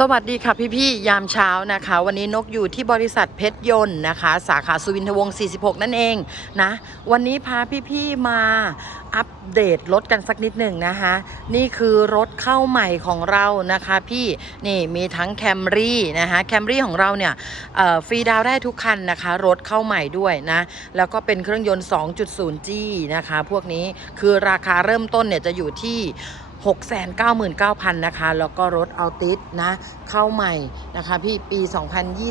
สวัสดีค่ะพี่ๆยามเช้านะคะ วันนี้นกอยู่ที่บริษัทเพชรยนต์นะคะ สาขาสุวินทวงศ์46 นั่นเองนะ วันนี้พาพี่ๆมาอัปเดตรถกันสักนิดหนึ่งนะคะ นี่คือรถเข้าใหม่ของเรานะคะพี่นี่มีทั้งแคมรี่นะคะแคมรี่ของเราเนี่ยฟรีดาวได้ทุกคันนะคะ รถเข้าใหม่ด้วยนะ แล้วก็เป็นเครื่องยนต์ 2.0G นะคะ พวกนี้คือราคาเริ่มต้นเนี่ยจะอยู่ที่ 699,000 นะคะ แล้วก็รถเอาติสนะ เข้าใหม่นะคะพี่ปี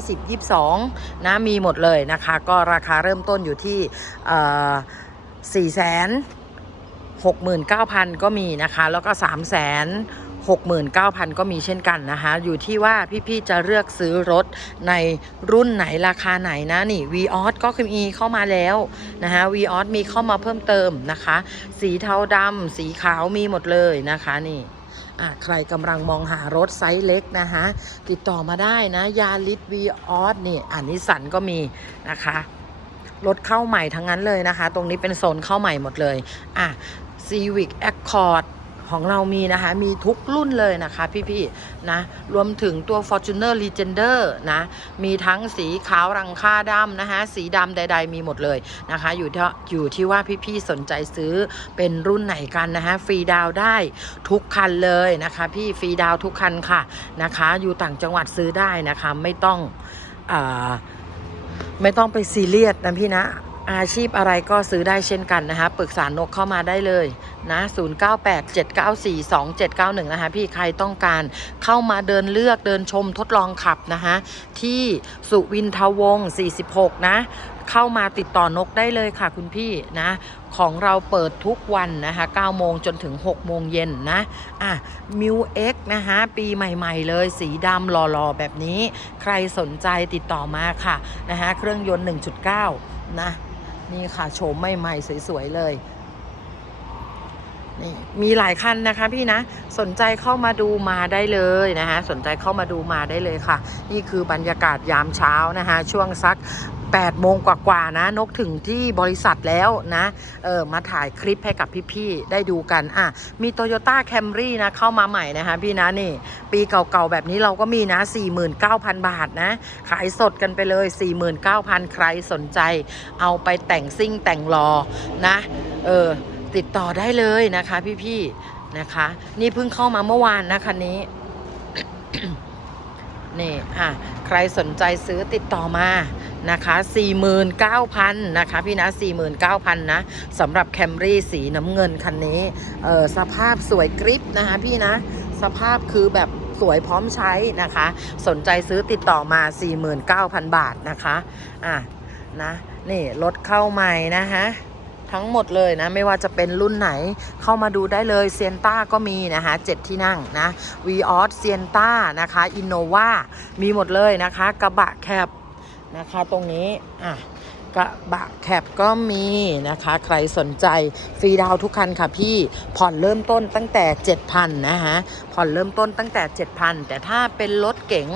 2020-22 นะ มีหมดเลยนะคะ ก็ราคาเริ่มต้นอยู่ที่ 4 6 9 0 0 0 ก็มีนะคะ แล้วก็ 3 0 0 0 0 0 ก็มีเช่นกันนะคะ อยู่ที่ว่าพี่ๆจะเลือกซื้อรถในรุ่นไหนราคาไหนนะ นี่ v ีออสก็คือมีเข้ามาแล้วนะคะ v ีออสมีเข้ามาเพิ่มเติมนะคะ สีเทาดำสีขาวมีหมดเลยนะคะนี่อะใครกำลังมองหารถไซส์เล็กนะคะติดต่อมาได้นะยาลิสวีออสนี่อ่านิสันก็มีนะคะรถเข้าใหม่ทั้งนั้นเลยนะคะ ตรงนี้เป็นโซนเข้าใหม่หมดเลยอะ Civic Accord ของเรามีนะคะ มีทุกรุ่นเลยนะคะพี่ๆนะ รวมถึงตัว Fortuner Legender นะ มีทั้งสีขาวรังค่าดำนะคะ สีดำใด ๆ มีหมดเลยนะคะ อยู่ที่อยู่ที่ว่าพี่ๆสนใจซื้อเป็นรุ่นไหนกันนะคะฟรีดาวได้ทุกคันเลยนะคะพี่ฟรีดาวทุกคันค่ะนะคะ อยู่ต่างจังหวัดซื้อได้นะคะ ไม่ต้องอไม่ต้องไปซีเรียสนะพี่นะ อาชีพอะไรก็ซื้อได้เช่นกันนะคะปรึกษานกเข้ามาได้เลยนะ 0987942791 นะคะพี่ใครต้องการเข้ามาเดินเลือกเดินชมทดลองขับนะคะที่สุวินทวงศ์46 นะ เข้ามาติดต่อนกได้เลยค่ะคุณพี่นะ ของเราเปิดทุกวันนะคะ9โมงจนถึง 6 โมงเย็นนะ อะมิวเอ็กนะคะปีใหม่ๆเลย สีดำหล่อๆ แบบนี้ ใครสนใจติดต่อมาค่ะนะคะเครื่องยนต์ 1.9 นะ นี่ค่ะโฉมใหม่ๆสวยๆเลยนี่มีหลายคันนะคะพี่นะสนใจเข้ามาดูมาได้เลยนะคะสนใจเข้ามาดูมาได้เลยค่ะ นี่คือบรรยากาศยามเช้านะคะช่วงสัก 8โมงกว่าๆนะ นกถึงที่บริษัทแล้วนะเออมาถ่ายคลิปให้กับพี่ๆได้ดูกันอะมี Toyota Camry นะเข้ามาใหม่นะคะพี่นะนี่ ปีเก่าๆแบบนี้เราก็มีนะ 49,000 บาทนะ ขายสดกันไปเลย 49,000 ใครสนใจ เอาไปแต่งซิ่งแต่งรอนะเออติดต่อได้เลยนะคะพี่ๆนะคะ นี่เพิ่งเข้ามาเมื่อวานนะคันนี้ นี่อะใครสนใจซื้อติดต่อมานะคะ 49,000 นะคะ พี่นะ 49,000 นะสำหรับแคมรี่สีน้ำเงินคันนี้เออสภาพสวยกริปนะคะพี่นะ สภาพคือแบบสวยพร้อมใช้นะคะ สนใจซื้อติดต่อมา 49,000 บาทนะคะ อะ นะ นี่รถเข้าใหม่นะคะ ทั้งหมดเลยนะ ไม่ว่าจะเป็นรุ่นไหนเข้ามาดูได้เลยเซียนต้าก็มีนะคะเจ็ดที่นั่งนะวีออสเซียนต้านะคะอินโนวามีหมดเลยนะคะกระบะแคบนะคะตรงนี้อะกระบะแคบก็มีนะคะ ใครสนใจฟรีดาวทุกคันค่ะพี่ผ่อนเริ่มต้นตั้งแต่ 7,000นะคะ ผ่อนเริ่มต้นตั้งแต่ 7,000 แต่ถ้าเป็นรถเก๋ง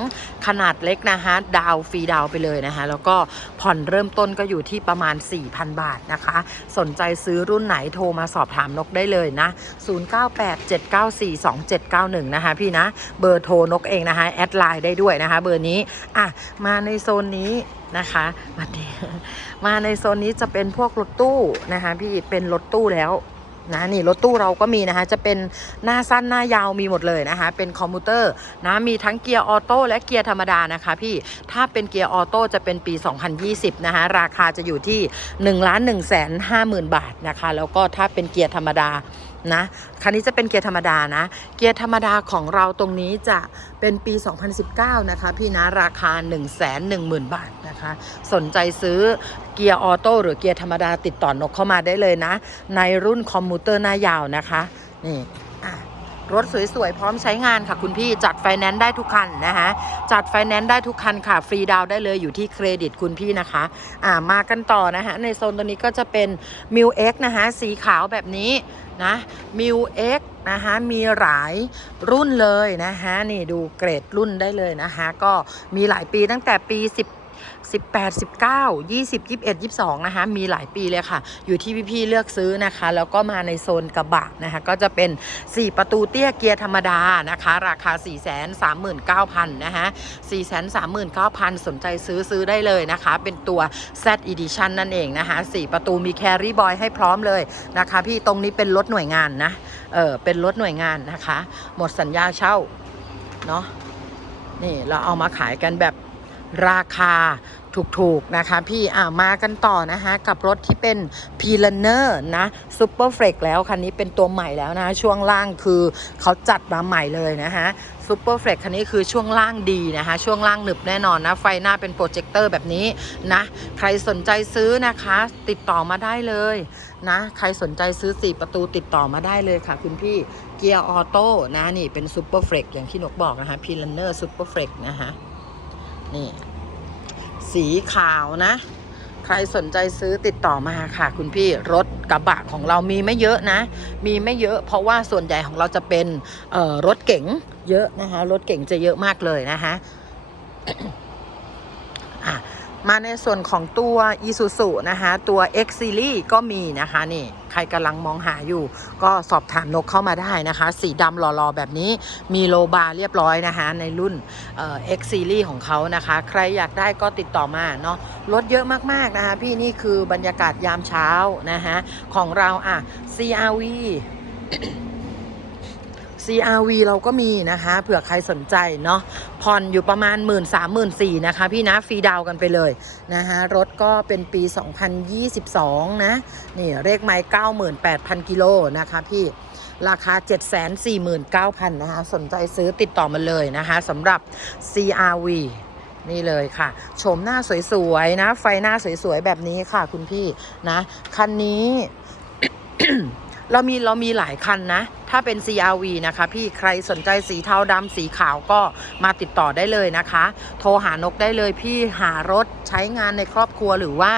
ขนาดเล็กนะคะดาวฟรีดาวไปเลยนะคะ แล้วก็ผ่อนเริ่มต้นก็อยู่ที่ประมาณ 4,000 บาทนะคะ สนใจซื้อรุ่นไหนโทรมาสอบถามนกได้เลยนะ 0987942791 นะคะพี่นะ เบอร์โทรนกเองนะคะ แอดไลน์ได้ด้วยนะคะ เบอร์นี้อะมาในโซนนี้นะคะมาดีมาในโซนนี้จะเป็นพวกรถตู้นะคะพี่เป็นรถตู้แล้ว นะนี่รถตู้เราก็มีนะคะจะเป็นหน้าสั้นหน้ายาวมีหมดเลยนะคะ เป็นคอมพิวเตอร์นะมีทั้งเกียร์ออโต้และเกียร์ธรรมดานะคะพี่ถ้าเป็นเกียร์ออโต้จะเป็นปี 2020 นะคะราคาจะอยู่ที่1ล้าน1แสน5หมื่นบาทนะคะ แล้วก็ถ้าเป็นเกียร์ธรรมดา นะ คันนี้จะเป็นเกียร์ธรรมดานะ เกียร์ธรรมดาของเราตรงนี้จะเป็นปี 2019 นะคะ พี่นะราคา 1 1 0 0 0 0 บาทนะคะ สนใจซื้อเกียร์ออโต้หรือเกียร์ธรรมดาติดต่อนกเข้ามาได้เลยนะ ในรุ่นคอมมูเตอร์หน้ายาวนะคะ นี่ รถสวยๆ พร้อมใช้งานค่ะคุณพี่จัดไฟแนนซ์ได้ทุกคันนะคะจัดไฟแนนซ์ได้ทุกคันค่ะ ฟรีดาวได้เลยอยู่ที่เครดิตคุณพี่นะคะอ่ามากันต่อนะคะในโซนตัวนี้ก็จะเป็น m ิวเอ็กนะคะสีขาวแบบนี้นะมิวเอ็กนะคะมีหลายรุ่นเลยนะคะนี่ดูเกรดรุ่นได้เลยนะคะก็มีหลายปีตั้งแต่ปี10 18 19 20 21 22นะคะมีหลายปีเลยค่ะ อยู่ที่พี่ๆเลือกซื้อนะคะ แล้วก็มาในโซนกระบะนะคะก็จะเป็น 4 ประตูเตี้ยเกียร์ธรรมดานะคะ ราคา 439,000นะคะ439,000 สนใจซื้อซื้อได้เลยนะคะ เป็นตัว Z Edition นั่นเองนะคะ4ประตูมีแครี่บอยให้พร้อมเลยนะคะ พี่ตรงนี้เป็นรถหน่วยงานนะเออเป็นรถหน่วยงานนะคะ หมดสัญญาเช่าเนาะนี่เราเอามาขายกันแบบ ราคาถูกๆนะคะพี่อ่ามากันต่อนะคะกับรถที่เป็น p l a n e r นะ Super f l e x แล้ว คันนี้เป็นตัวใหม่แล้วนะช่วงล่างคือเขาจัดมาใหม่เลยนะคะซูเปอร์เฟล็กคันนี้คือช่วงล่างดีนะคะ ช่วงล่างหนึบแน่นอนนะ ไฟหน้าเป็นโปรเจคเตอร์แบบนี้นะ ใครสนใจซื้อนะคะ ติดต่อมาได้เลยนะ ใครสนใจซื้อ 4 ประตูติดต่อมาได้เลยค่ะ คุณพี่เกียร์ออโต้นะนี่เป็นซูเปอร์เฟล็กอย่างที่นกบอกนะคะพีเลนเนอร์ซูเปอร์เฟล็กนะคะ นี่ สีขาวนะ ใครสนใจซื้อติดต่อมาค่ะ คุณพี่รถกระบะของเรามีไม่เยอะนะ มีไม่เยอะเพราะว่าส่วนใหญ่ของเราจะเป็นรถเก๋งเยอะนะคะรถเก๋งจะเยอะมากเลยนะคะะมาในส่วนของตัว Isuzu นะคะตัว X Series ก็มีนะคะนี่ รกำลังมองหาอยู่ ก็สอบถามนกเข้ามาได้นะคะ สีดำหล่อๆ แบบนี้มีโลบาร์เรียบร้อยนะคะในรุ่นเอ็กซิลี่ของเขานะคะ ใครอยากได้ก็ติดต่อมาเนาะรถเยอะมากๆนะคะพี่นี่คือบรรยากาศยามเช้านะคะของเราอะ CRV CRV เราก็มีนะคะ เผื่อใครสนใจเนาะผ่อนอยู่ประมาณ 1 3 0 0 0 0นะคะ พี่นะฟรีดาวกันไปเลยนะคะรถก็เป็นปี 2022 นะ นี่เลขไม้98,000 กิโลนะคะพี่ราคา 749,000 นะคะ สนใจซื้อติดต่อมาเลยนะคะสำหรับ CRV นี่เลยค่ะโฉมหน้าสวยๆนะ ไฟหน้าสวยๆ แบบนี้ค่ะคุณพี่นะ คันนี้ เรามีเรามีหลายคันนะ ถ้าเป็น CRV นะคะ พี่ใครสนใจสีเทาดำสีขาวก็มาติดต่อได้เลยนะคะ โทรหานกได้เลยพี่หารถใช้งานในครอบครัวหรือว่า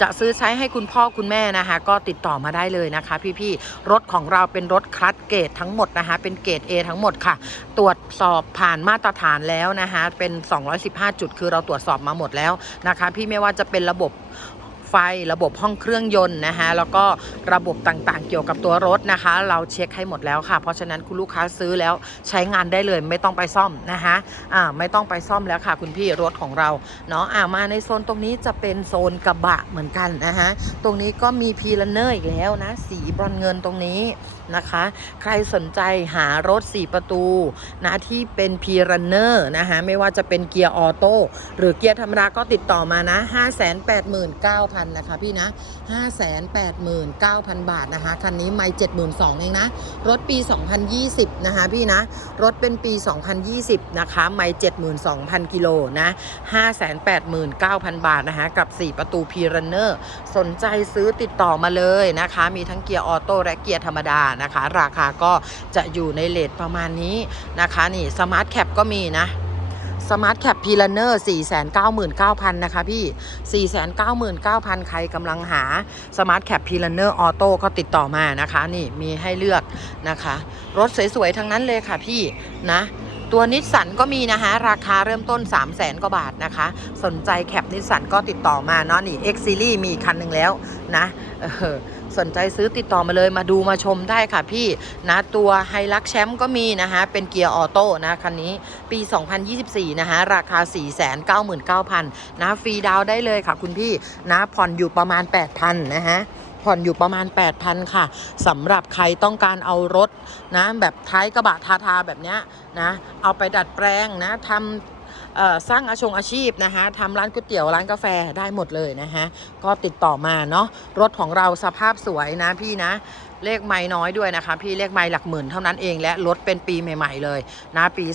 จะซื้อใช้ให้คุณพ่อคุณแม่นะคะ ก็ติดต่อมาได้เลยนะคะ พี่ๆรถของเราเป็นรถคัดเกรดทั้งหมดนะคะ เป็นเกรด A ทั้งหมดค่ะ ตรวจสอบผ่านมาตรฐานแล้วนะคะ เป็น 215 จุดคือเราตรวจสอบมาหมดแล้วนะคะ พี่ไม่ว่าจะเป็นระบบ ไฟระบบห้องเครื่องยนต์นะคะแล้วก็ระบบต่างๆ เกี่ยวกับตัวรถนะคะ เราเช็คให้หมดแล้วค่ะ เพราะฉะนั้นคุณลูกค้าซื้อแล้วใช้งานได้เลยไม่ต้องไปซ่อมนะคะอ่าไม่ต้องไปซ่อมแล้วค่ะ คุณพี่รถของเราเนาะอ่ามาในโซนตรงนี้จะเป็นโซนกระบะเหมือนกันนะคะตรงนี้ก็มีพีลันเนอร์อีกแล้วนะสีบรอนเงินตรงนี้นะคะ ใครสนใจหารถ 4 ประตูนะที่เป็นพีรันเนอร์นะคะไม่ว่าจะเป็นเกียร์ออโต้หรือเกียร์ธรรมดาก็ติดต่อมานะ589,000นะคะพี่นะ 589,000 บาทนะคะ คันนี้ไม่72,000เองนะ รถปี 2020 นะคะพี่นะ รถเป็นปี 2020 นะคะไม่72,000 กิโลนะ 589,000 บาทนะคะ กับ 4 ประตูพีรันเนอร์ สนใจซื้อติดต่อมาเลยนะคะ มีทั้งเกียร์ออโต้และเกียร์ธรรมดานะคะ ราคาก็จะอยู่ในเลทประมาณนี้นะคะนี่สมาร์ทแคปก็มีนะ สมาร์ทแคปพีลันเนอร์499,000นะคะพี่499,000ใครกำลังหาสมาร์ทแคปพีลันเนอร์ออโต้ก็ติดต่อมานะคะ นี่มีให้เลือกนะคะ รถสวยๆ ทั้งนั้นเลยค่ะพี่นะตัวนิสสันก็มีนะคะราคาเริ่มต้น 3 0 0แสนกว่าบาทนะคะ สนใจแคปนิสสันก็ติดต่อมาเนาะนี่ X Series มีอีคันหนึ่งแล้วนะเออ สนใจซื้อติดต่อมาเลยมาดูมาชมได้ค่ะพี่นะตัวไฮลักแชมป์ก็มีนะคะเป็นเกียร์ออโต้นะคันนี้ปี 2024 นะคะราคา 499,000 นะฟรีดาวได้เลยค่ะคุณพี่นะผ่อนอยู่ประมาณ 8,000 นะฮะผ่อนอยู่ประมาณ 8,000 ค่ะสำหรับใครต้องการเอารถนะแบบท้ายกระบะทาทาแบบเนี้ยนะเอาไปดัดแปลงนะทำ สร้างอาชงอาชีพนะคะทำร้านก๋วยเตี๋ยวร้านกาแฟได้หมดเลยนะคะก็ติดต่อมาเนาะรถของเราสภาพสวยนะพี่นะเลขไม้น้อยด้วยนะคะพี่เลขไม้หลักหมื่นเท่านั้นเองและรถเป็นปีใหม่ ๆ เลยนะปี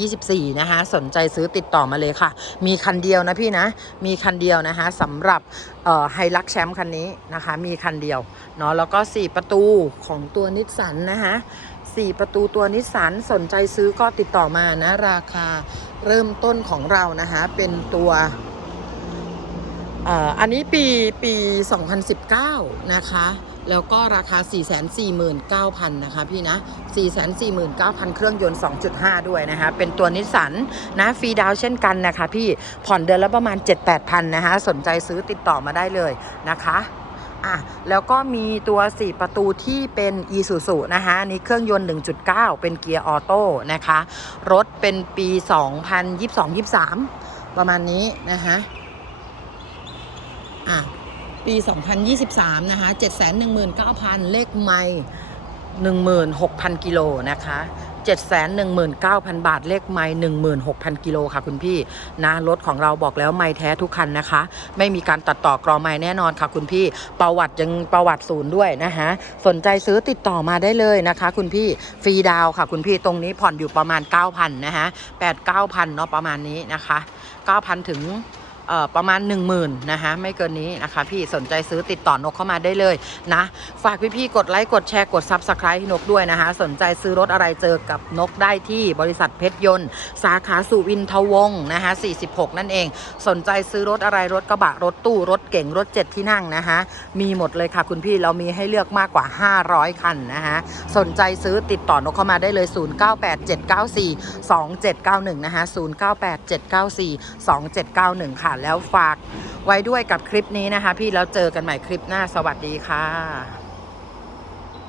2024 นะคะสนใจซื้อติดต่อมาเลยค่ะ มีคันเดียวนะพี่นะ มีคันเดียวนะคะสำหรับไฮลักแชมป์คันนี้นะคะ มีคันเดียวเนาะแล้วก็ 4 ประตูของตัวนิสสันนะคะ4ประตูตัวนิสสันสนใจซื้อก็ติดต่อมานะราคา เริ่มต้นของเรานะคะเป็นตัวอ่ออันนี้ปีปี 2019 นะคะ แล้วก็ราคา 449,000 นะคะพี่นะ 449,000 เครื่องยนต์ 2.5 ด้วยนะคะ เป็นตัวนิสสันนะฟรีดาวเช่นกันนะคะพี่ผ่อนเดือนละประมาณ 7-8,000 นะคะ สนใจซื้อติดต่อมาได้เลยนะคะ อะแล้วก็มีตัว 4 ประตูที่เป็น e s u s u นะคะนนี่เครื่องยนต์ 1.9 เป็นเกียร์ออโต้นะคะ รถเป็นปี 2022-23 ประมาณนี้นะคะอะปี 2023 นะคะ 719,000 เลขไม่ 16,000 กิโลนะคะ 719,000 บาท เลขไม่16,000 กิโลค่ะคุณพี่นะรถของเราบอกแล้วไม่แท้ทุกคันนะคะ ไม่มีการตัดต่อกรอไม่แน่นอนค่ะคุณพี่ ประวัติยังประวัติศูนย์ด้วยนะคะสนใจซื้อติดต่อมาได้เลยนะคะ คุณพี่ฟรีดาวค่ะคุณพี่ตรงนี้ผ่อนอยู่ประมาณ 9,000นะคะ8 9,000เนาะประมาณนี้นะคะ 9,000 ถึง ประมาณ 1 0,000นะคะไม่เกินนี้นะคะ พี่สนใจซื้อติดต่อนกเข้ามาได้เลยนะ ฝากพี่ๆกดไลค์กดแชร์กด Subscribe ให้นกด้วยนะคะ สนใจซื้อรถอะไรเจอกับนกได้ที่บริษัทเพชรยนต์ สาขาสุวินทวงศ์นะคะ46 นั่นเอง สนใจซื้อรถอะไรรถกระบะรถตู้รถเก่งรถ 7 ที่นั่งนะคะ มีหมดเลยค่ะคุณพี่เรามีให้เลือกมากกว่า 500 คันนะคะสนใจซื้อติดต่อนกเข้ามาได้เลย 0987942791 นะคะ0987942791 ค่ะแล้วฝากไว้ด้วยกับคลิปนี้นะคะ พี่แล้วเจอกันใหม่คลิปหน้าสวัสดีค่ะ